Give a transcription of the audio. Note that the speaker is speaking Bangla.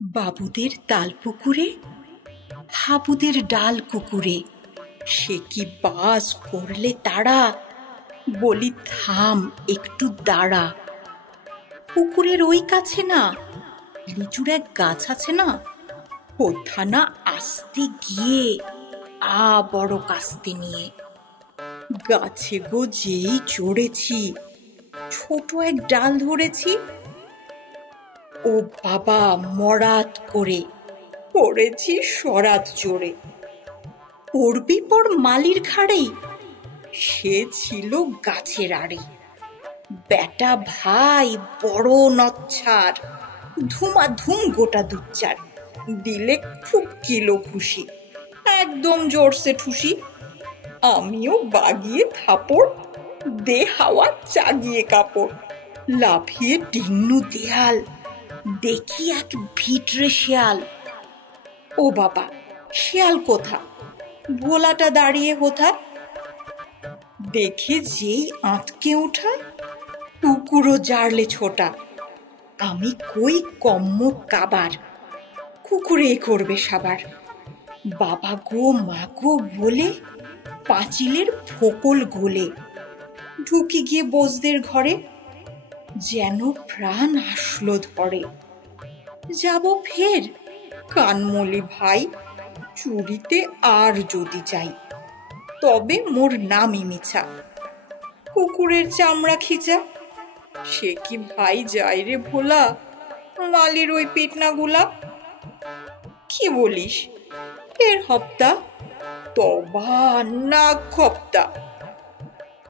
বাবুদের তাল পুকুরে হাবুদের ডাল কুকুরে, সে কি বাস করলে তারা। বলি থাম একটু দাঁড়া। পুকুরের ওই কাছে না লিচুর এক গাছ আছে না, কোথা না আসতে গিয়ে বড় কাস্তে নিয়ে গাছে গো যেই চড়েছি, ছোট এক ডাল ধরেছি, ও বাবা মরাত করে পড়েছি সরাত জোরে। পড়বি পর মালির ঘাড়েই, সে ছিল গাছের আড়ে। বেটা ভাই বড় নচ্ছার, ধুমাধুম গোটা দুচ্চার, দিলে খুব কিলো খুশি, একদম জোরসে ঠুসি। আমিও বাগিয়ে থাপড়, দে হাওয়া চাগিয়ে কাপড়। লাফিয়ে ডিঙ্গু দেয়াল, দেখি এক ভিটরে শেয়াল। ও বাবা শেয়াল কোথা, ভোলাটা দাঁড়িয়ে কোথা। দেখে যেই আঁতকে ওঠা, কুকুরও জারলে ছোটা। আমি কই কম্ম কাবার, কুকুরে করবে সাবার। বাবা গো মা গো বলে পাঁচিলের ফোকল গোলে ঢুকি গিয়ে বসদের ঘরে, যেন প্রাণ আসলো ধরে। যাব ফের কানমলি ভাই, চুরিতে আর যদি চাই, তবে মোর নামই মিছা। কুকুরের চামড়া খিচা, সে কি ভাই যায় রে ভোলা, মালির ওই পিটনাগুলা। কি বলিস এর হপ্তা, তবা না খপ্তা।